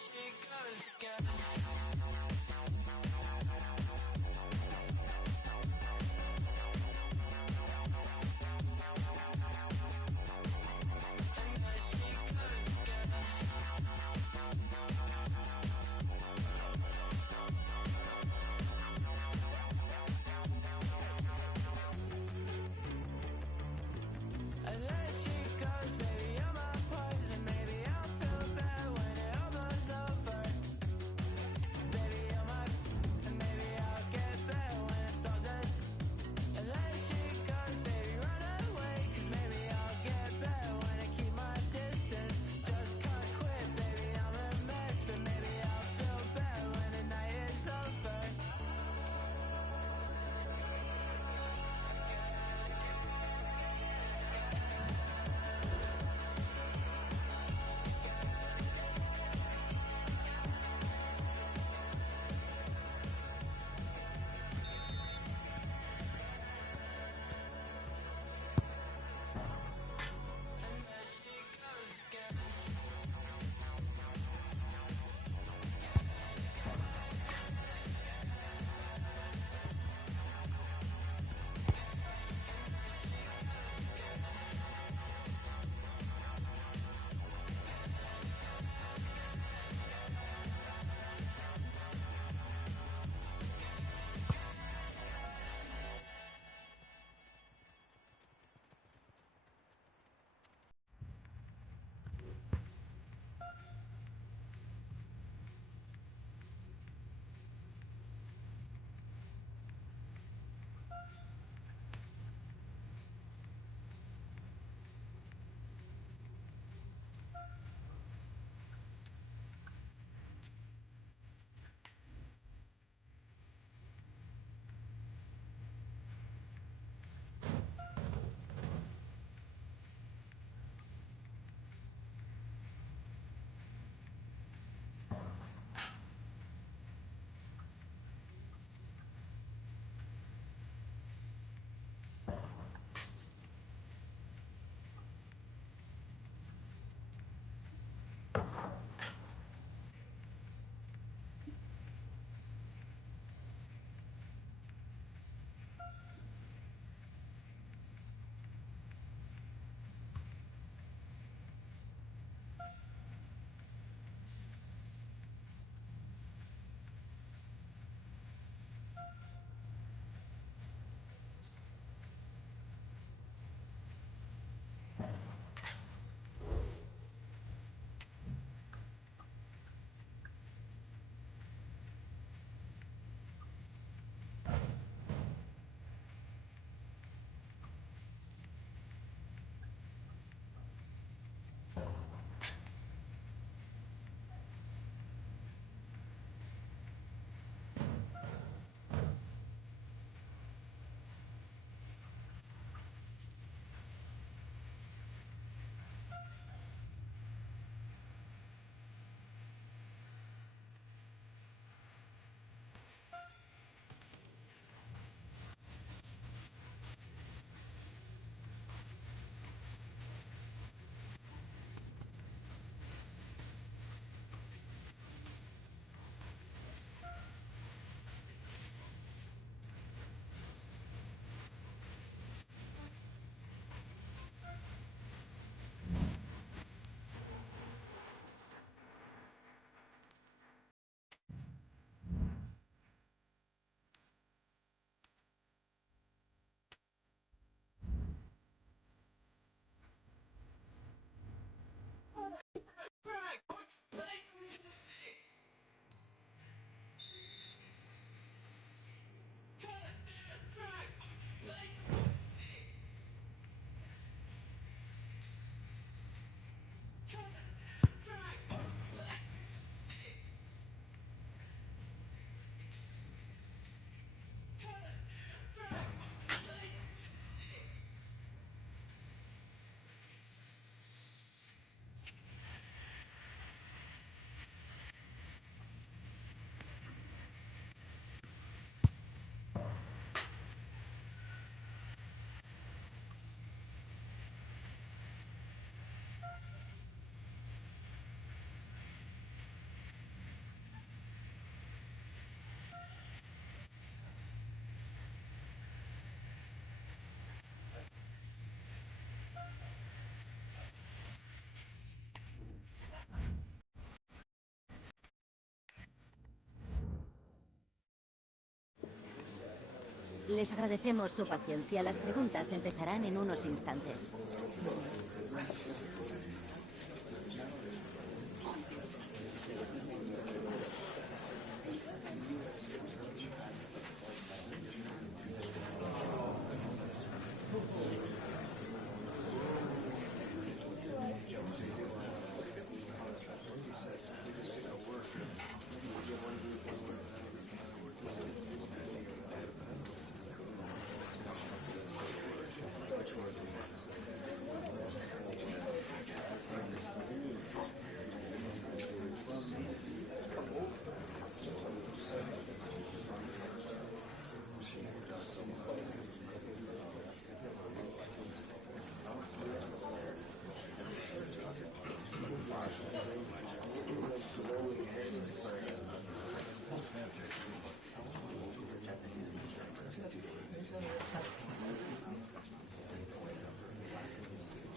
she goes again. Les agradecemos su paciencia. Las preguntas empezarán en unos instantes.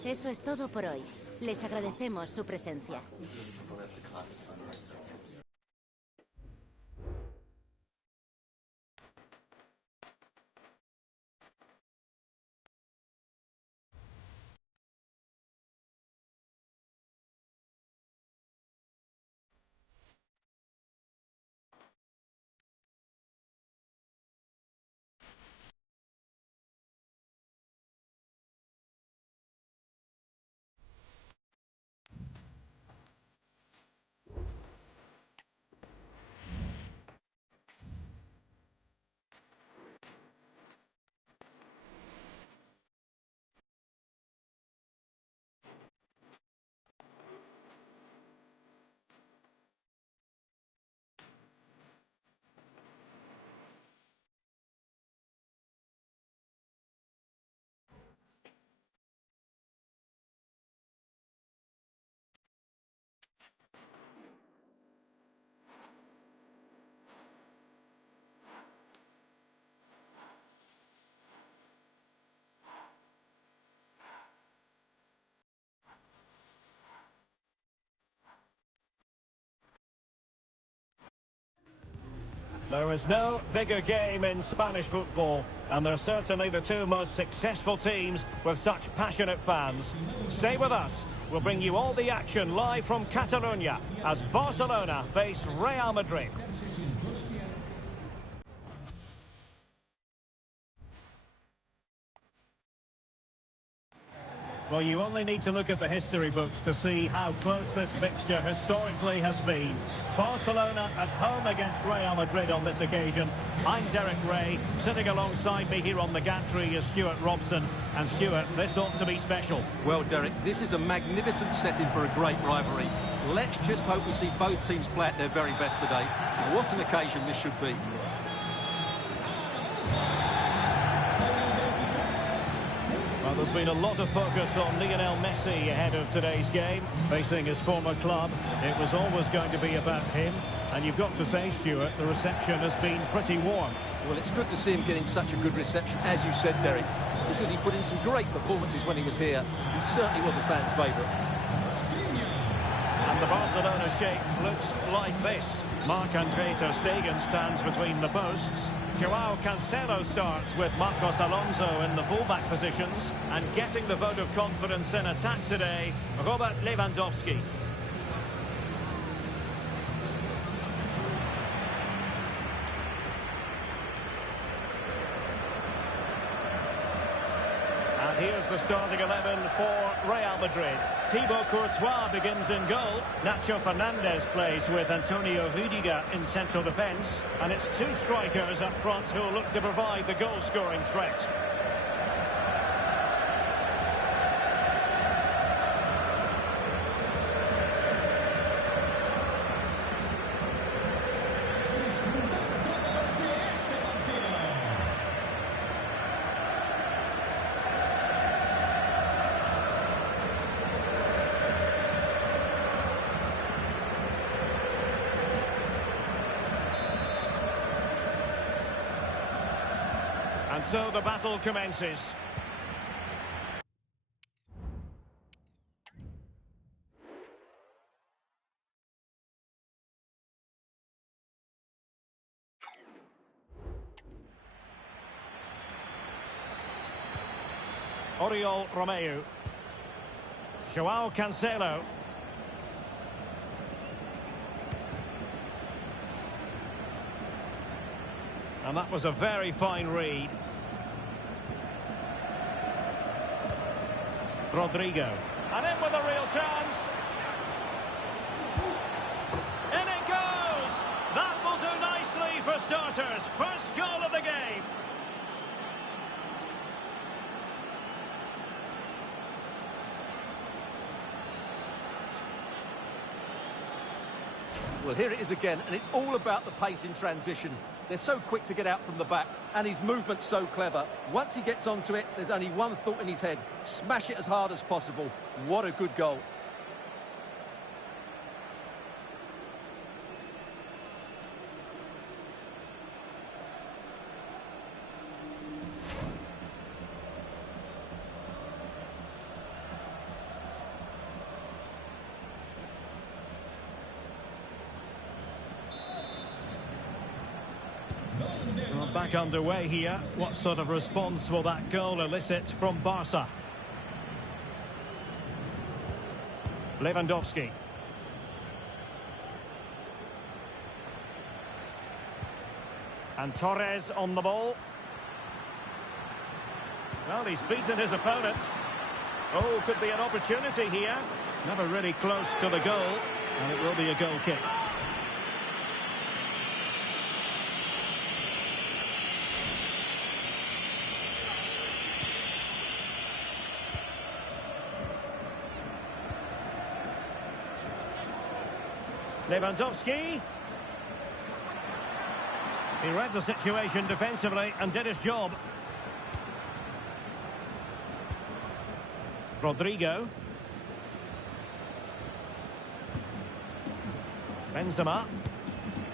Eso es todo por hoy. Les agradecemos su presencia. There is no bigger game in Spanish football, and they're certainly the two most successful teams with such passionate fans. Stay with us. We'll bring you all the action live from Catalonia as Barcelona face Real Madrid. Well, you only need to look at the history books to see how close this fixture historically has been. Barcelona at home against Real Madrid on this occasion. I'm Derek Ray. Sitting alongside me here on the gantry is Stuart Robson. And Stuart, this ought to be special. Well, Derek, this is a magnificent setting for a great rivalry. Let's just hope we see both teams play at their very best today. What an occasion this should be. Well, there's been a lot of focus on Lionel Messi ahead of today's game, facing his former club. It was always going to be about him, and you've got to say, Stuart, the reception has been pretty warm. Well, it's good to see him getting such a good reception, as you said, Derek, because he put in some great performances when he was here. He certainly was a fan's favourite. And the Barcelona shape looks like this. Marc-Andre ter Stegen stands between the posts. Joao Cancelo starts with Marcos Alonso in the fullback positions. And getting the vote of confidence in attack today, Robert Lewandowski. And here's the starting 11 for Real Madrid. Thibaut Courtois begins in goal. Nacho Fernandez plays with Antonio Rudiger in central defence. And it's two strikers up front who will look to provide the goal-scoring threat. And so the battle commences. Oriol Romeu. Joao Cancelo. And that was a very fine read. Rodrigo. And in with a real chance. In it goes! That will do nicely for starters. First goal of the game. Well, here it is again, and it's all about the pace in transition. They're so quick to get out from the back, and his movement's so clever. Once he gets onto it, there's only one thought in his head. Smash it as hard as possible. What a good goal. Well, back underway here. What sort of response will that goal elicit from Barca? Lewandowski. And Torres on the ball. Well, he's beaten his opponent. Oh, could be an opportunity here. Never really close to the goal, and it will be a goal kick. Lewandowski. He read the situation defensively and did his job. Rodrigo. Benzema.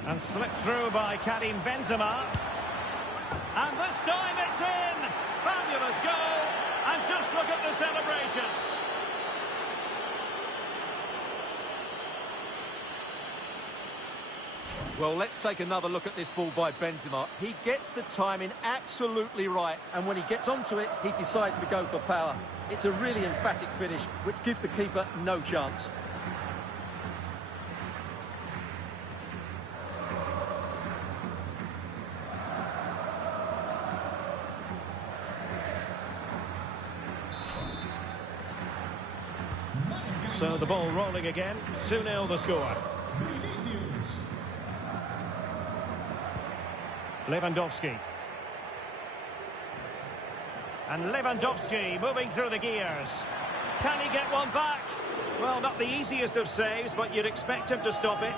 And slipped through by Karim Benzema. And this time it's in! Fabulous goal! And just look at the celebrations. Well, let's take another look at this ball by Benzema. He gets the timing absolutely right, and when he gets onto it, he decides to go for power. It's a really emphatic finish, which gives the keeper no chance. So the ball rolling again. 2-0 the score. Lewandowski. And Lewandowski moving through the gears. Can he get one back? Well, not the easiest of saves, but you'd expect him to stop it.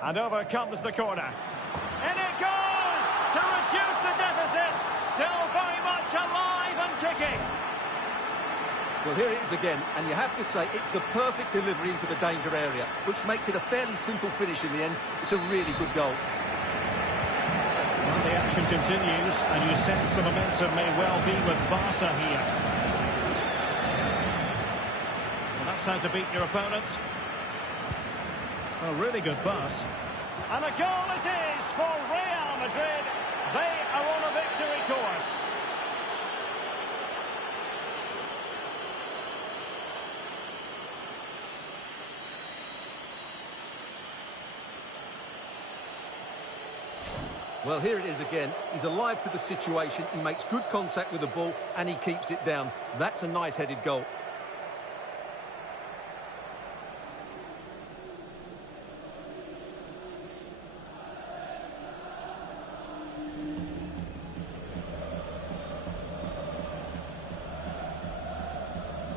And over comes the corner. And it goes to reduce the deficit. Still very much alive and kicking. Well, here it is again, and you have to say it's the perfect delivery into the danger area, which makes it a fairly simple finish in the end. It's a really good goal. Well, the action continues, and you sense the momentum may well be with Barca here. Well, that's how to beat your opponent. A really good pass. And a goal it is for Real Madrid. They are on a victory course. Well, here it is again. He's alive to the situation. He makes good contact with the ball, and he keeps it down. That's a nice headed goal.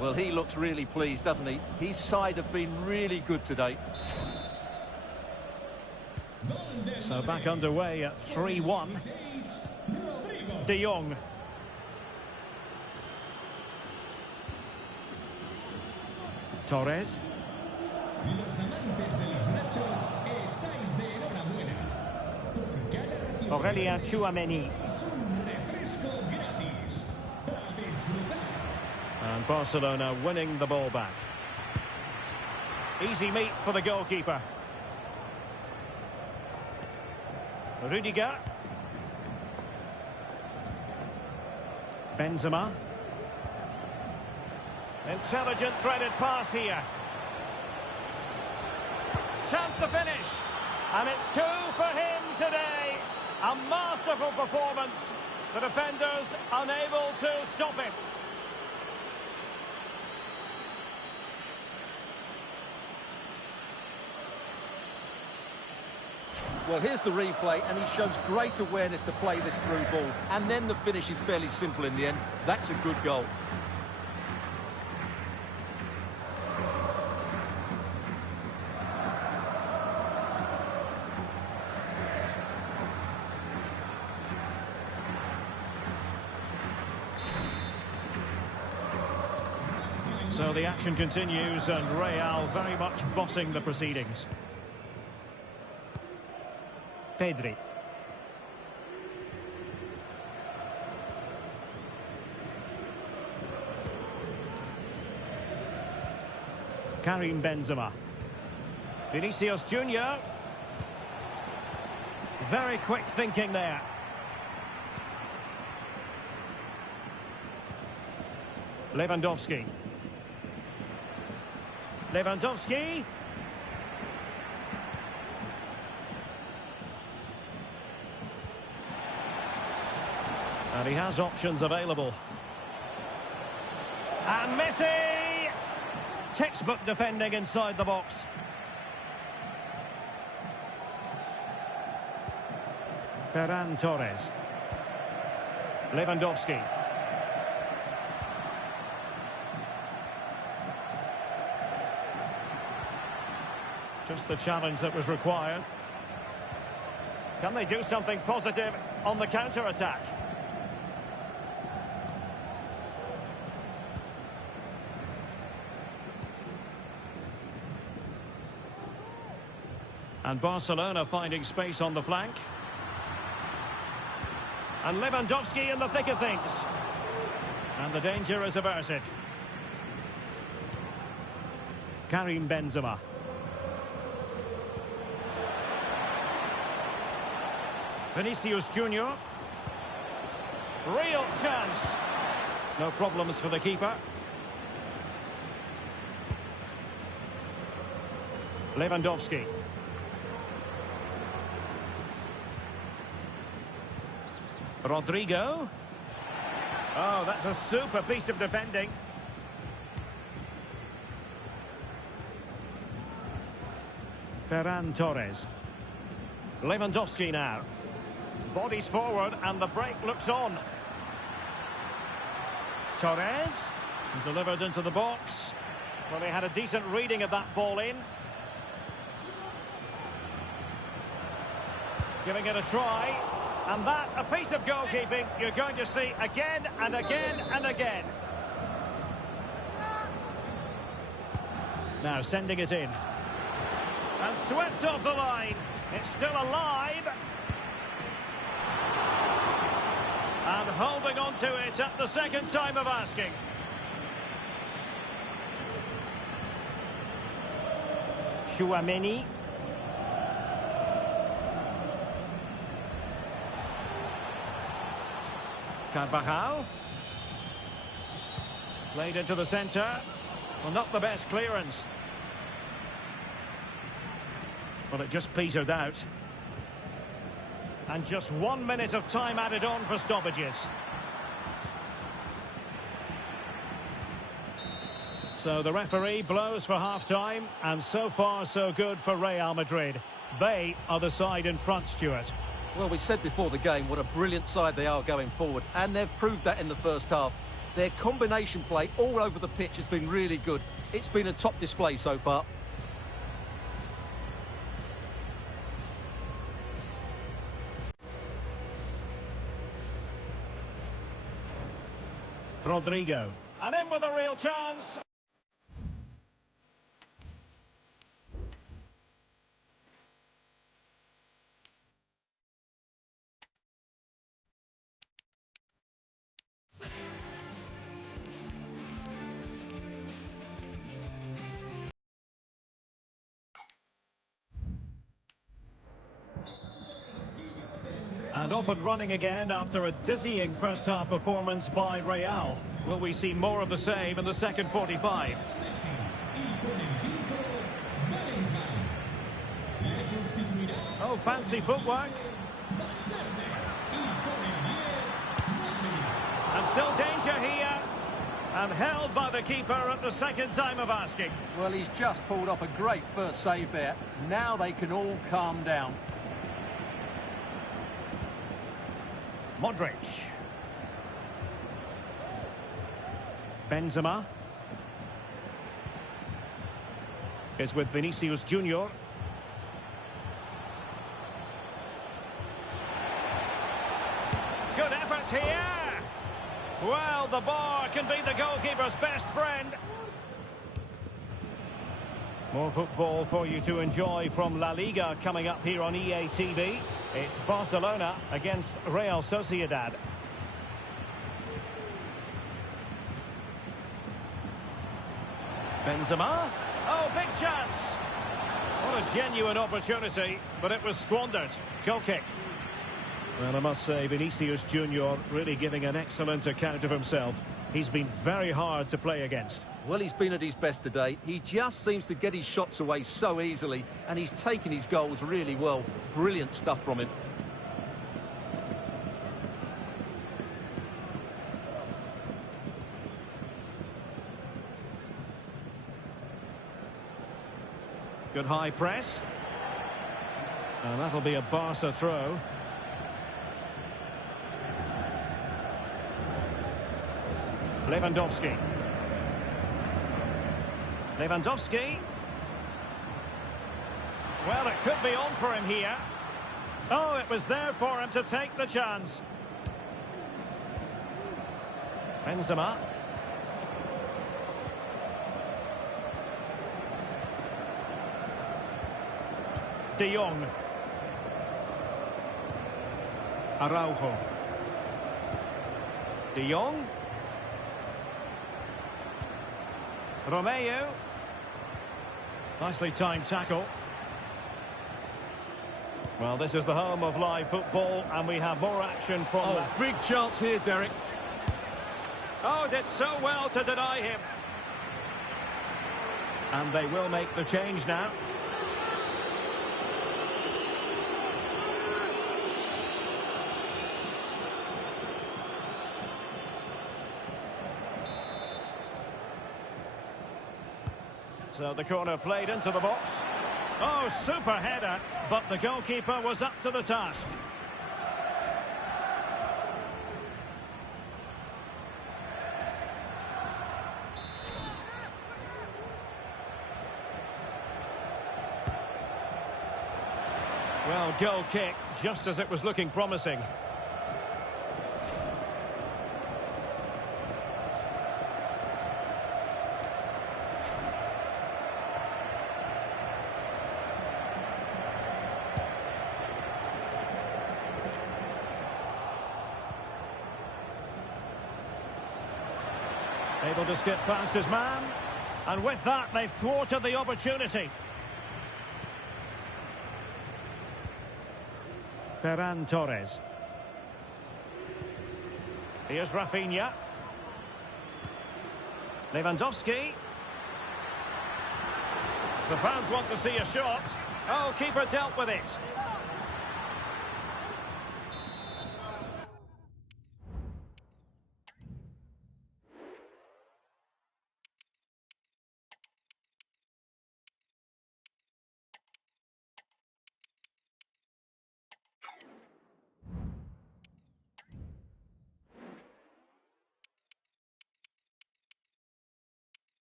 Well, he looks really pleased, doesn't he? His side have been really good today. So back underway at 3-1. De Jong. Torres. Aurelien Tchouameni. And Barcelona winning the ball back. Easy meat for the goalkeeper. Rudiger. Benzema. Intelligent threaded pass here. Chance to finish. And it's 2 for him today. A masterful performance. The defenders unable to stop him. Well, here's the replay, and he shows great awareness to play this through ball. And then the finish is fairly simple in the end. That's a good goal. So the action continues, and Real very much bossing the proceedings. Pedri. Karim Benzema. Vinicius Junior. Very quick thinking there. Lewandowski. Lewandowski. And he has options available. And Messi! Textbook defending inside the box. Ferran Torres. Lewandowski. Just the challenge that was required. Can they do something positive on the counter-attack? And Barcelona finding space on the flank. And Lewandowski in the thick of things. And the danger is averted. Karim Benzema. Vinicius Junior. Real chance. No problems for the keeper. Lewandowski. Rodrigo. Oh, that's a super piece of defending. Ferran Torres. Lewandowski now. Bodies forward and the break looks on. Torres. Delivered into the box. Well, they had a decent reading of that ball in. Giving it a try. And that, a piece of goalkeeping you're going to see again and again and again. Now sending it in. And swept off the line. It's still alive. And holding on to it at the second time of asking. Tchouaméni. Carvajal. Played into the centre. Well, not the best clearance. Well, it just petered out. And just 1 minute of time added on for stoppages. So the referee blows for half-time, and so far so good for Real Madrid. They are the side in front, Stuart. Well, we said before the game what a brilliant side they are going forward, and they've proved that in the first half. Their combination play all over the pitch has been really good. It's been a top display so far. Rodrigo. And in with a real chance. And off and running again after a dizzying first-half performance by Real. Will we see more of the same in the second 45? Oh, fancy footwork. And still danger here. And held by the keeper at the second time of asking. Well, he's just pulled off a great first save there. Now they can all calm down. Modric. Benzema is with Vinicius Junior. Good effort here. Well, the bar can be the goalkeeper's best friend. More football for you to enjoy from La Liga coming up here on EA TV. It's Barcelona against Real Sociedad. Benzema. Oh, big chance. What a genuine opportunity, but it was squandered. Goal kick. Well, I must say, Vinicius Junior really giving an excellent account of himself. He's been very hard to play against. Well, he's been at his best today. He just seems to get his shots away so easily, and he's taken his goals really well. Brilliant stuff from him. Good high press. And that'll be a Barca throw. Lewandowski. Lewandowski. Well, it could be on for him here. Oh, it was there for him to take the chance. Benzema. De Jong. Araujo. De Jong. Romeo. Nicely timed tackle. Well, this is the home of live football, and we have more action from that. Big chance here, Derek. Oh, did so well to deny him. And they will make the change now. So the corner played into the box. Oh, super header, but the goalkeeper was up to the task. Well, goal kick, just as it was looking promising. Able to skip past his man. And with that, they've thwarted the opportunity. Ferran Torres. Here's Rafinha. Lewandowski. The fans want to see a shot. Oh, keeper dealt with it.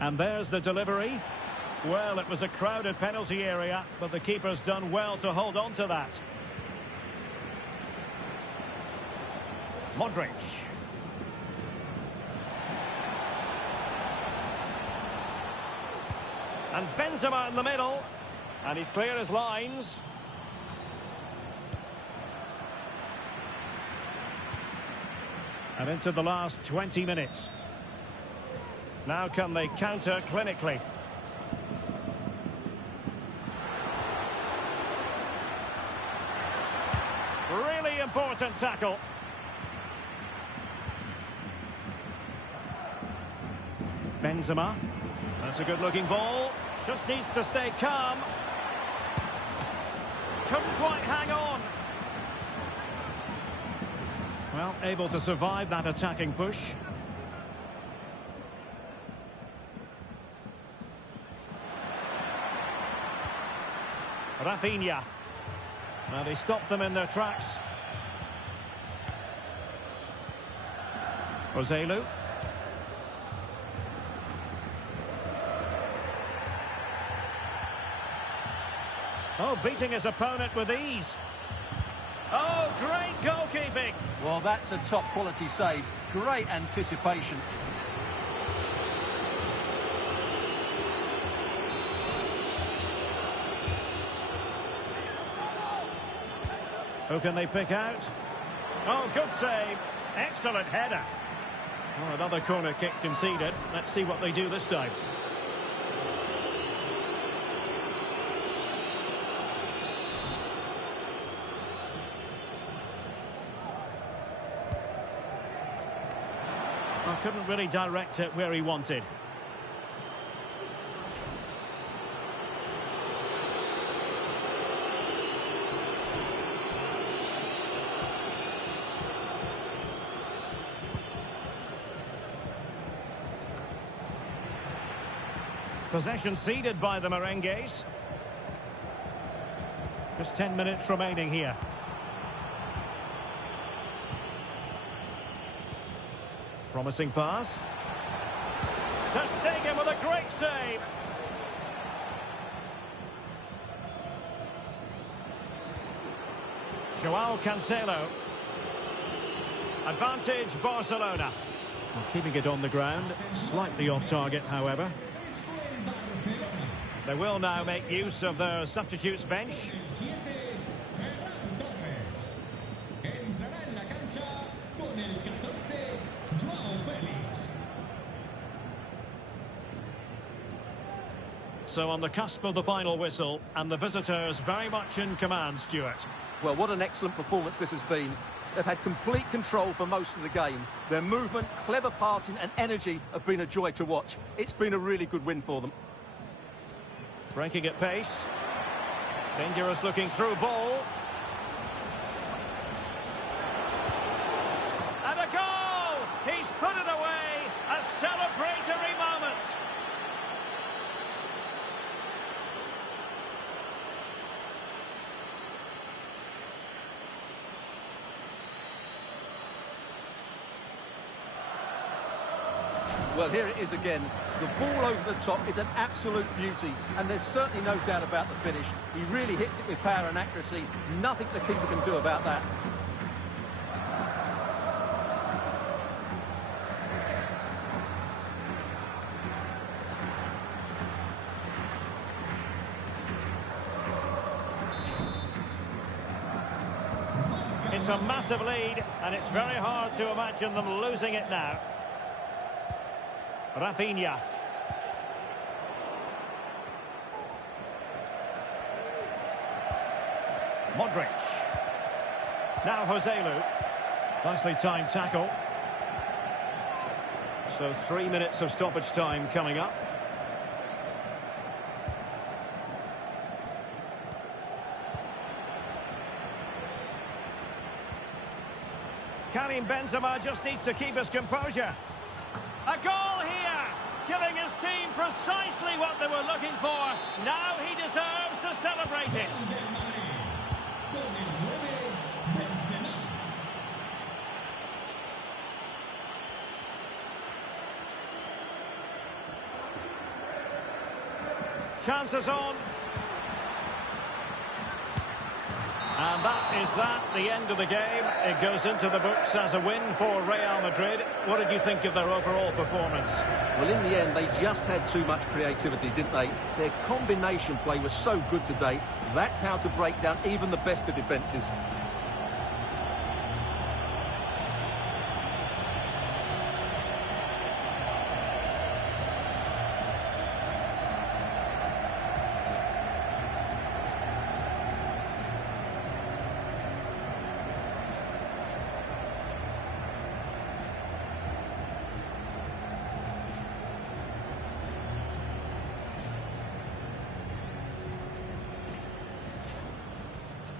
And there's the delivery. Well, it was a crowded penalty area, but the keeper's done well to hold on to that. Modric. And Benzema in the middle. And he's clear as lines. And into the last 20 minutes. Now can they counter clinically? Really important tackle. Benzema. That's a good-looking ball. Just needs to stay calm. Couldn't quite hang on. Well, able to survive that attacking push. Rafinha. Well, they stopped them in their tracks. Joselu. Oh, beating his opponent with ease. Oh, great goalkeeping. Well, that's a top-quality save. Great anticipation. Who can they pick out? Oh, good save. Excellent header. Oh, another corner kick conceded. Let's see what they do this time. Well, couldn't really direct it where he wanted. Possession ceded by the Merengues. Just 10 minutes remaining here. Promising pass. Ter Stegen with a great save. Joao Cancelo. Advantage Barcelona. Well, keeping it on the ground. Slightly off target, however. They will now make use of their substitutes bench. So on the cusp of the final whistle, and the visitors very much in command, Stuart. Well, what an excellent performance this has been. They've had complete control for most of the game. Their movement, clever passing and energy have been a joy to watch. It's been a really good win for them. Breaking at pace. Dangerous looking through ball. And a goal! He's put it away! A celebratory moment! Well, here it is again. The ball over the top is an absolute beauty, and there's certainly no doubt about the finish. He really hits it with power and accuracy. Nothing the keeper can do about that. It's a massive lead, and it's very hard to imagine them losing it now. Rafinha. Modric. Now Joselu. Nicely timed tackle. So 3 minutes of stoppage time coming up. Karim Benzema just needs to keep his composure. A goal here, giving his team precisely what they were looking for. Now he deserves to celebrate it. Chances on. And that, the end of the game. It goes into the books as a win for Real Madrid. What did you think of their overall performance? Well, in the end, they just had too much creativity, didn't they? Their combination play was so good today. That's how to break down even the best of defences.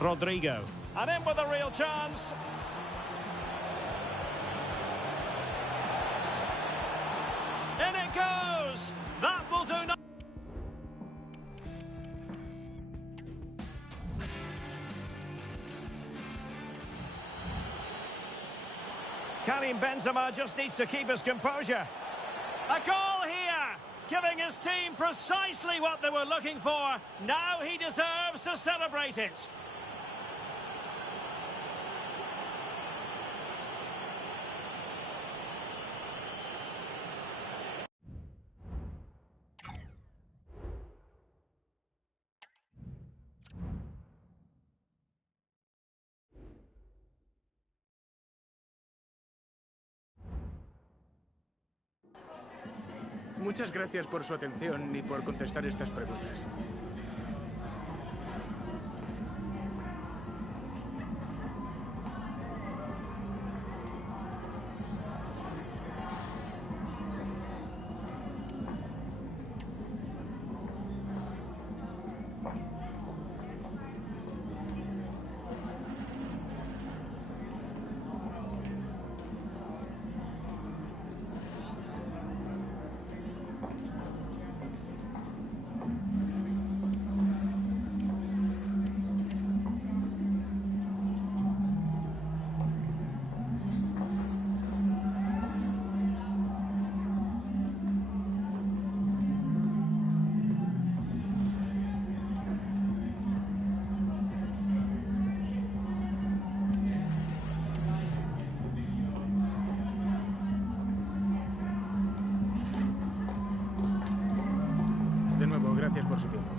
Rodrigo. And in with a real chance. In it goes! That will do not. Karim Benzema just needs to keep his composure. A goal here, giving his team precisely what they were looking for. Now he deserves to celebrate it. Muchas gracias por su atención y por contestar estas preguntas. De nuevo, gracias por su tiempo.